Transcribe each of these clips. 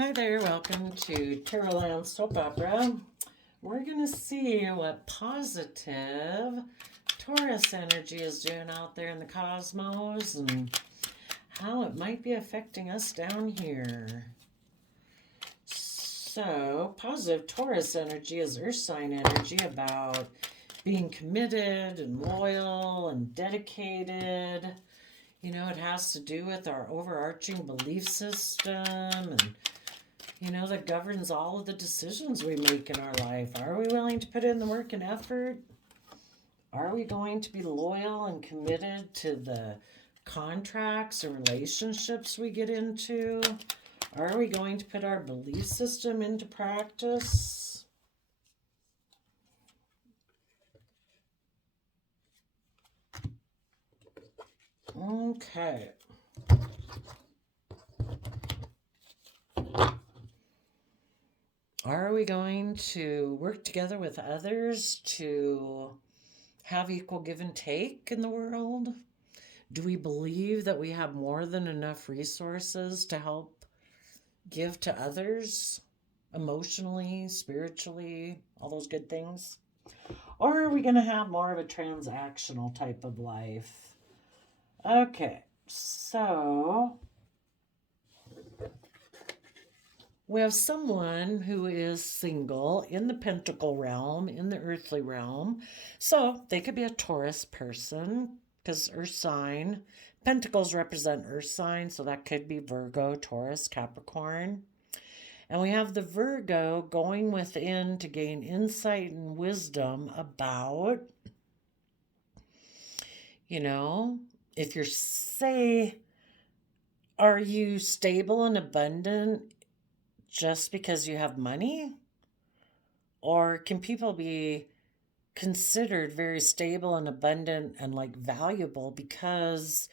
Hi there, welcome to Tarot Soap Opera. We're going to see what positive Taurus energy is doing out there in the cosmos and how it might be affecting us down here. So, positive Taurus energy is earth sign energy about being committed and loyal and dedicated. You know, it has to do with our overarching belief system and that governs all of the decisions we make in our life. Are we willing to put in the work and effort? Are we going to be loyal and committed to the contracts or relationships we get into? Are we going to put our belief system into practice? Okay. Are we going to work together with others to have equal give and take in the world? Do we believe that we have more than enough resources to help give to others emotionally, spiritually, all those good things? Or are we going to have more of a transactional type of life? Okay, so we have someone who is single in the pentacle realm, in the earthly realm. So they could be a Taurus person because earth sign. Pentacles represent earth sign, so that could be Virgo, Taurus, Capricorn. And we have the Virgo going within to gain insight and wisdom about, you know, if you're, say, are you stable and abundant just because you have money? Or can people be considered very stable and abundant and like valuable because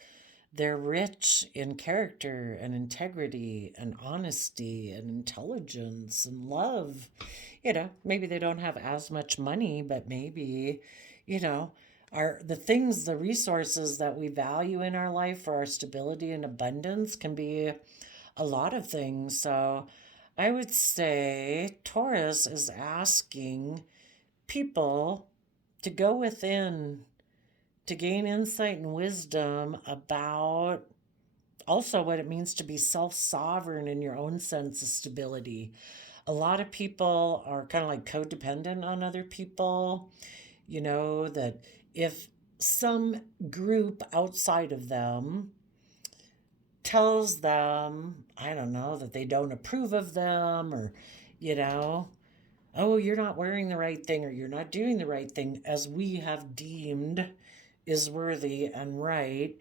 they're rich in character and integrity and honesty and intelligence and love? Maybe they don't have as much money, but maybe, you know, are the things, the resources that we value in our life for our stability and abundance can be a lot of things. So I would say Taurus is asking people to go within to gain insight and wisdom about also what it means to be self sovereign in your own sense of stability. A lot of people are kind of like codependent on other people, that if some group outside of them tells them, I don't know, that they don't approve of them or, you know, oh, you're not wearing the right thing or you're not doing the right thing as we have deemed is worthy and right.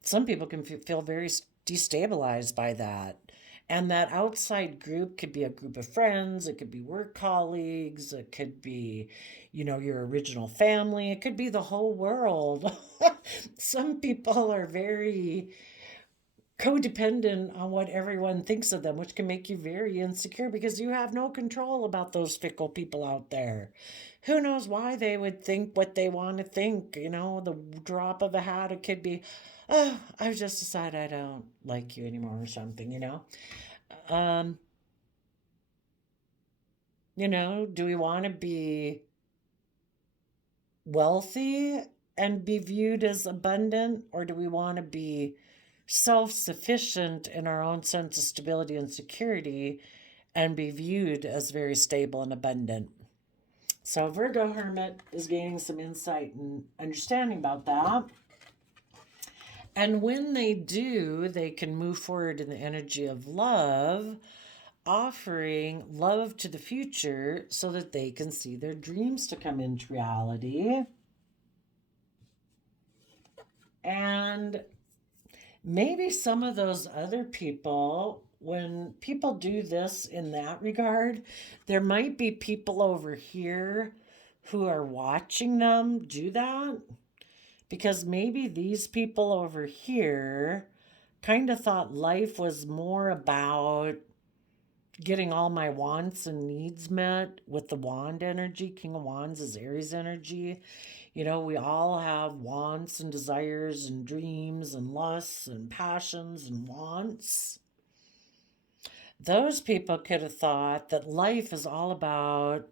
Some people can feel very destabilized by that. And that outside group could be a group of friends, it could be work colleagues, it could be, your original family, it could be the whole world. Some people are very codependent on what everyone thinks of them, which can make you very insecure because you have no control about those fickle people out there. Who knows why they would think what they want to think? The drop of a hat, it could be, oh, I've just decided I don't like you anymore or something. Um, do we want to be wealthy and be viewed as abundant, or do we want to be self sufficient in our own sense of stability and security and be viewed as very stable and abundant? So, Virgo Hermit is gaining some insight and understanding about that. And when they do, they can move forward in the energy of love, offering love to the future so that they can see their dreams to come into reality. And maybe some of those other people, when people do this in that regard, there might be people over here who are watching them do that because maybe these people over here kind of thought life was more about getting all my wants and needs met with the wand energy. King of Wands is Aries energy. We all have wants and desires and dreams and lusts and passions and wants. Those people could have thought that life is all about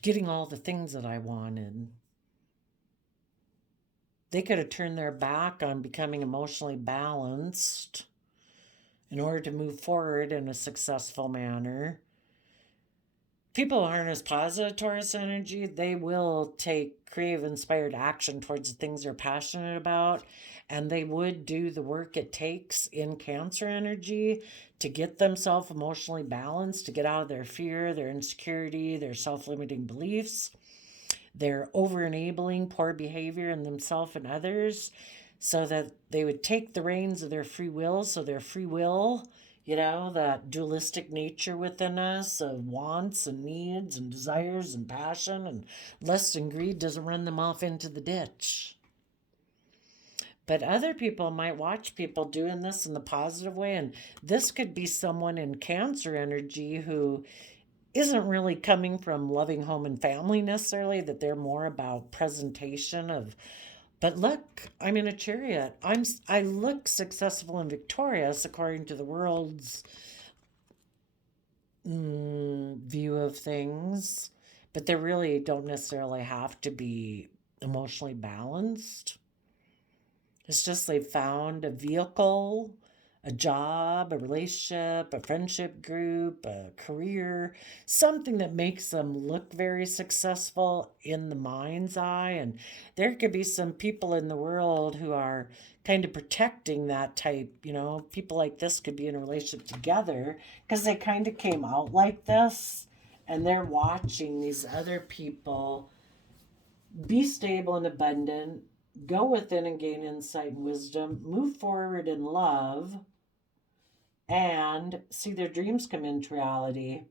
getting all the things that I wanted. They could have turned their back on becoming emotionally balanced in order to move forward in a successful manner. People who harness positive Taurus energy, they will take creative, inspired action towards the things they're passionate about, and they would do the work it takes in Cancer energy to get themselves emotionally balanced, to get out of their fear, their insecurity, their self-limiting beliefs, their over-enabling poor behavior in themselves and others, so that they would take the reins of their free will, so their free will, that dualistic nature within us of wants and needs and desires and passion and lust and greed doesn't run them off into the ditch. But other people might watch people doing this in the positive way, and this could be someone in Cancer energy who isn't really coming from loving home and family necessarily, that they're more about presentation of, but look, I'm in a chariot. I look successful and victorious according to the world's view of things, but they really don't necessarily have to be emotionally balanced. It's just they found a vehicle, a job, a relationship, a friendship group, a career, something that makes them look very successful in the mind's eye. And there could be some people in the world who are kind of protecting that type, people like this could be in a relationship together because they kind of came out like this, and they're watching these other people be stable and abundant, go within and gain insight and wisdom, move forward in love, and see their dreams come into reality.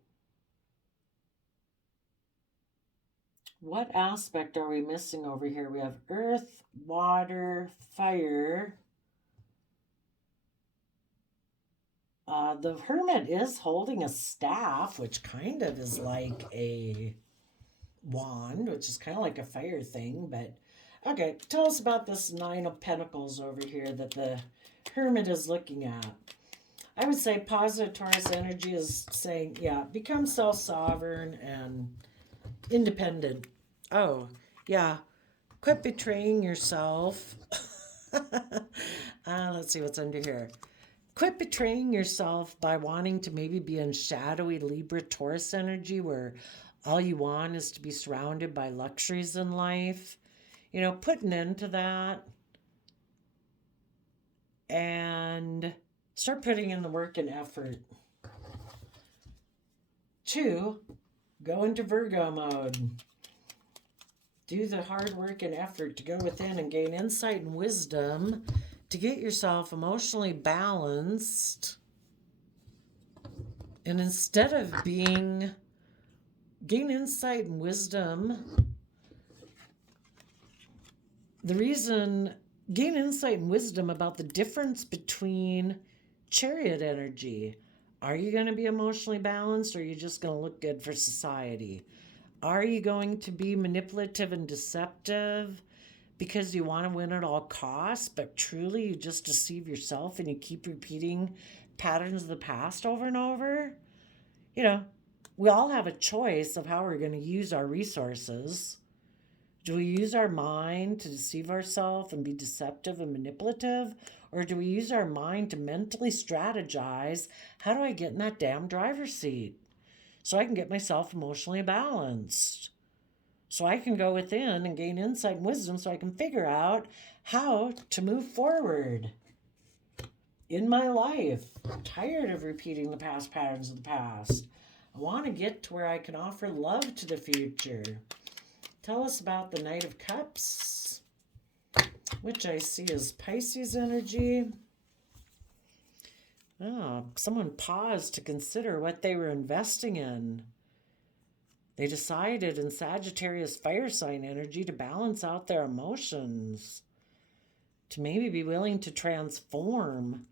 What aspect are we missing over here? We have earth, water, fire. The hermit is holding a staff, which kind of is like a wand, which is kind of like a fire thing. But okay, tell us about this Nine of Pentacles over here that the hermit is looking at. I would say positive Taurus energy is saying, yeah, become self-sovereign and independent. Oh, yeah. Quit betraying yourself. Let's see what's under here. Quit betraying yourself by wanting to maybe be in shadowy Libra Taurus energy where all you want is to be surrounded by luxuries in life. Put an end to that and start putting in the work and effort. 2, go into Virgo mode. Do the hard work and effort to go within and gain insight and wisdom to get yourself emotionally balanced. And instead of gain insight and wisdom, gain insight and wisdom about the difference between Chariot energy. Are you going to be emotionally balanced, or are you just going to look good for society? Are you going to be manipulative and deceptive because you want to win at all costs, but truly you just deceive yourself and you keep repeating patterns of the past over and over? We all have a choice of how we're going to use our resources. Do we use our mind to deceive ourselves and be deceptive and manipulative? Or do we use our mind to mentally strategize, how do I get in that damn driver's seat so I can get myself emotionally balanced? So I can go within and gain insight and wisdom so I can figure out how to move forward in my life. I'm tired of repeating the past patterns of the past. I want to get to where I can offer love to the future. Tell us about the Knight of Cups, which I see as Pisces energy. Someone paused to consider what they were investing in. They decided in Sagittarius fire sign energy to balance out their emotions, to maybe be willing to transform,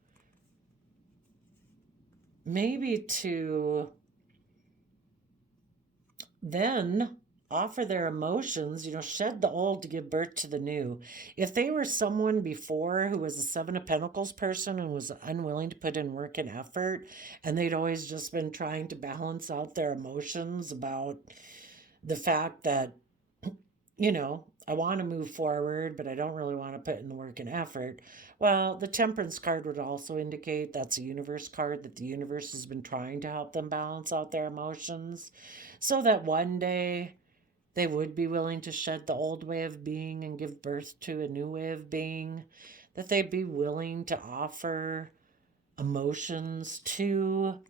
maybe to then offer their emotions, shed the old to give birth to the new. If they were someone before who was a Seven of Pentacles person and was unwilling to put in work and effort, and they'd always just been trying to balance out their emotions about the fact that, I want to move forward, but I don't really want to put in the work and effort. Well, the Temperance card would also indicate that's a universe card, that the universe has been trying to help them balance out their emotions so that one day they would be willing to shed the old way of being and give birth to a new way of being, that they'd be willing to offer emotions to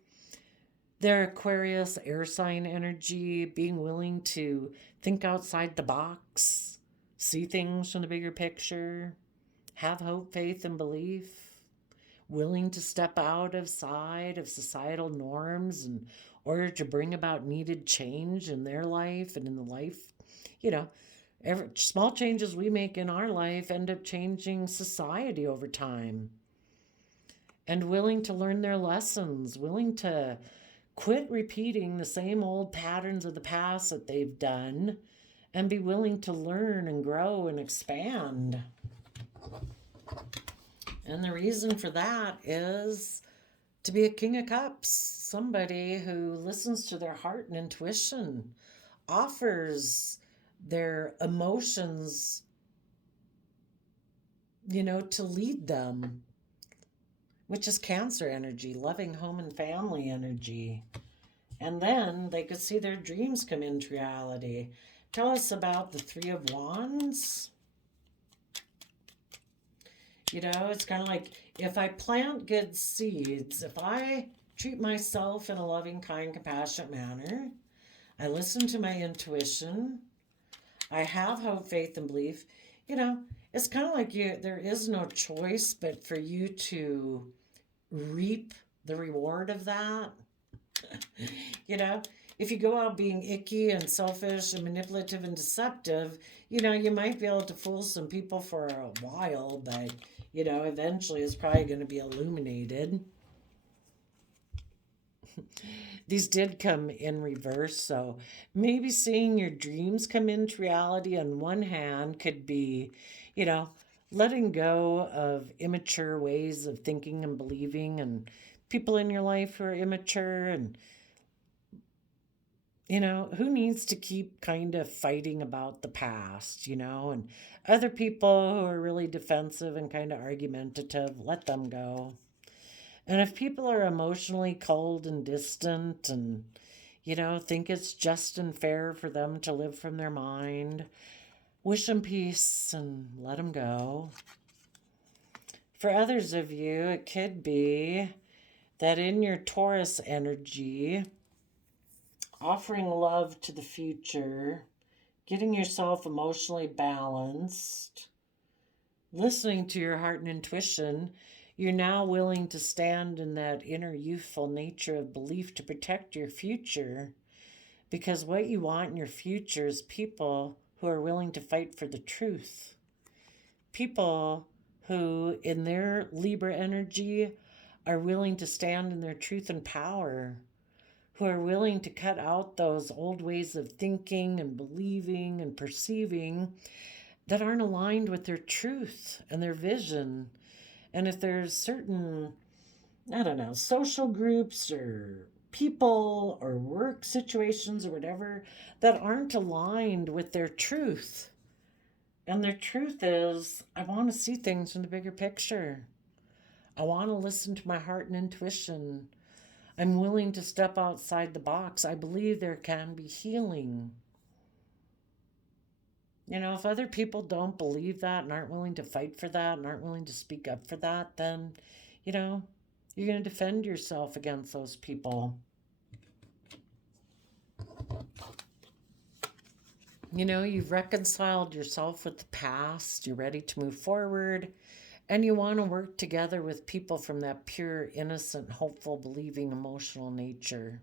their Aquarius air sign energy, being willing to think outside the box, see things from the bigger picture, have hope, faith, and belief, willing to step outside of societal norms in order to bring about needed change in their life and in the life, you know, every small changes we make in our life end up changing society over time. And willing to learn their lessons, willing to quit repeating the same old patterns of the past that they've done, and be willing to learn and grow and expand. And the reason for that is to be a King of Cups, somebody who listens to their heart and intuition, offers their emotions, to lead them, which is Cancer energy, loving home and family energy. And then they could see their dreams come into reality. Tell us about the Three of Wands. It's kind of like if I plant good seeds, if I treat myself in a loving, kind, compassionate manner, I listen to my intuition, I have hope, faith, and belief, it's kind of like there is no choice but for you to reap the reward of that. If you go out being icky and selfish and manipulative and deceptive, you might be able to fool some people for a while, but, eventually it's probably going to be illuminated. These did come in reverse, so maybe seeing your dreams come into reality on one hand could be, letting go of immature ways of thinking and believing, and people in your life who are immature, and who needs to keep kind of fighting about the past, and other people who are really defensive and kind of argumentative, let them go. And if people are emotionally cold and distant and, think it's just and fair for them to live from their mind, wish them peace and let them go. For others of you, it could be that in your Taurus energy, offering love to the future, getting yourself emotionally balanced, listening to your heart and intuition, you're now willing to stand in that inner youthful nature of belief to protect your future. Because what you want in your future is people who are willing to fight for the truth. People who, in their Libra energy, are willing to stand in their truth and power, who are willing to cut out those old ways of thinking and believing and perceiving that aren't aligned with their truth and their vision. And if there's certain, social groups or people or work situations or whatever that aren't aligned with their truth, and their truth is, I want to see things in the bigger picture. I want to listen to my heart and intuition. I'm willing to step outside the box. I believe there can be healing. If other people don't believe that and aren't willing to fight for that and aren't willing to speak up for that, then, you're going to defend yourself against those people. You've reconciled yourself with the past. You're ready to move forward. And you want to work together with people from that pure, innocent, hopeful, believing, emotional nature.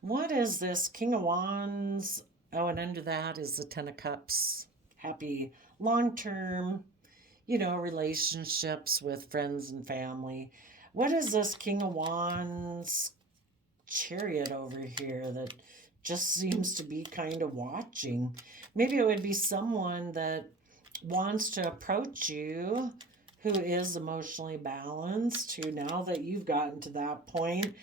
What is this? King of Wands. Oh, and under that is the Ten of Cups. Happy long-term, relationships with friends and family. What is this King of Wands Chariot over here that just seems to be kind of watching. Maybe it would be someone that wants to approach you who is emotionally balanced, who now that you've gotten to that point,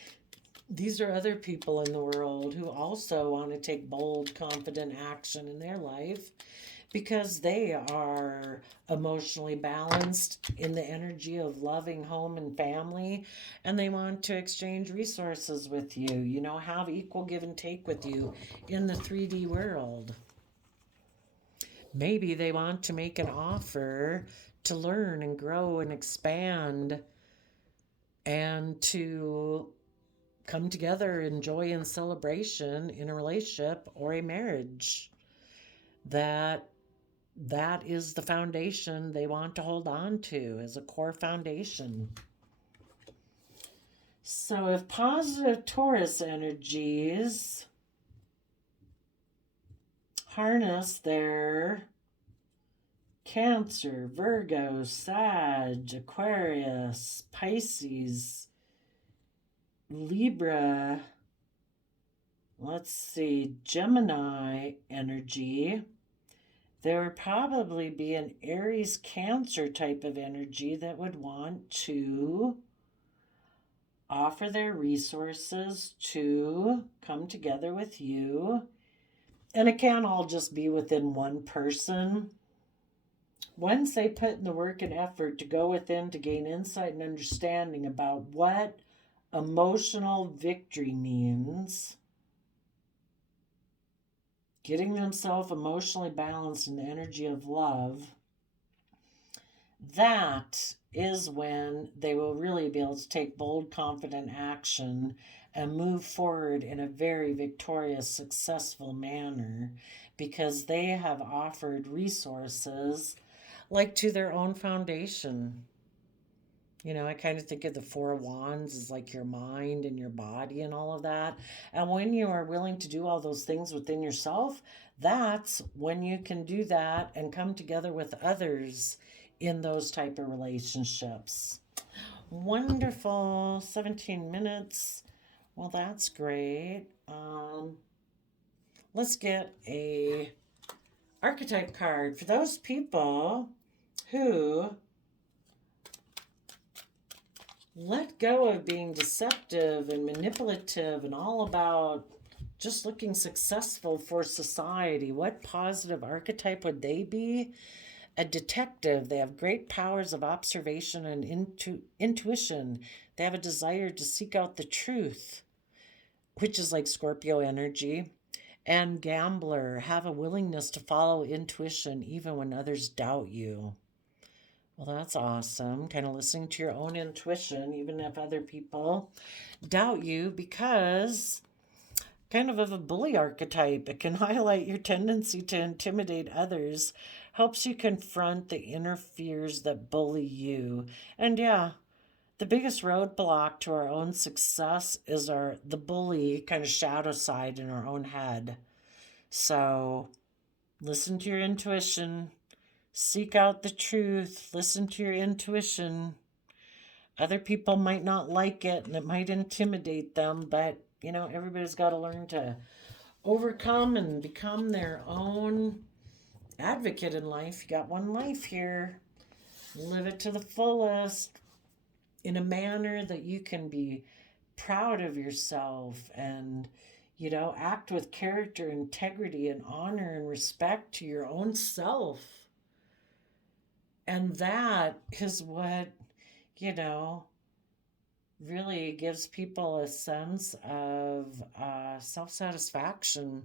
these are other people in the world who also want to take bold, confident action in their life because they are emotionally balanced in the energy of loving home and family, and they want to exchange resources with you, have equal give and take with you in the 3D world. Maybe they want to make an offer to learn and grow and expand and to come together in joy and celebration in a relationship or a marriage. That is the foundation they want to hold on to as a core foundation. So if positive Taurus energies harness their Cancer, Virgo, Sag, Aquarius, Pisces, Libra, Gemini energy, there would probably be an Aries Cancer type of energy that would want to offer their resources to come together with you. And it can't all just be within one person. Once they put in the work and effort to go within to gain insight and understanding about what emotional victory means, getting themselves emotionally balanced in the energy of love, that is when they will really be able to take bold, confident action and move forward in a very victorious, successful manner because they have offered resources like to their own foundation. I kind of think of the Four of Wands as like your mind and your body and all of that. And when you are willing to do all those things within yourself, that's when you can do that and come together with others in those type of relationships. Wonderful. 17 minutes. Well, that's great. Let's get a archetype card for those people who let go of being deceptive and manipulative and all about just looking successful for society. What positive archetype would they be? A detective. They have great powers of observation and intuition. They have a desire to seek out the truth, which is like Scorpio energy. And gambler, have a willingness to follow intuition even when others doubt you. Well, that's awesome. Kind of listening to your own intuition, even if other people doubt you, because kind of a bully archetype. It can highlight your tendency to intimidate others, helps you confront the inner fears that bully you. And yeah, the biggest roadblock to our own success is the bully kind of shadow side in our own head. So listen to your intuition. Seek out the truth. Listen to your intuition. Other people might not like it and it might intimidate them, but everybody's got to learn to overcome and become their own advocate in life. You got one life here. Live it to the fullest in a manner that you can be proud of yourself and act with character, integrity, and honor and respect to your own self. And that is what, really gives people a sense of self-satisfaction.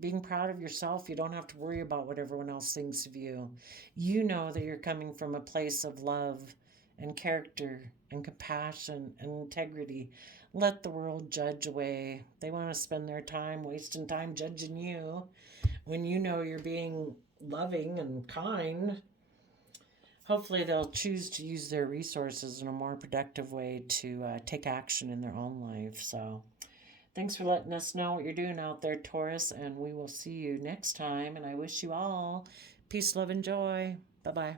Being proud of yourself. You don't have to worry about what everyone else thinks of you. You know that you're coming from a place of love and character and compassion and integrity. Let the world judge away. They want to spend their time wasting time judging you when you're being loving and kind. Hopefully they'll choose to use their resources in a more productive way to take action in their own life. So thanks for letting us know what you're doing out there, Taurus, and we will see you next time. And I wish you all peace, love, and joy. Bye-bye.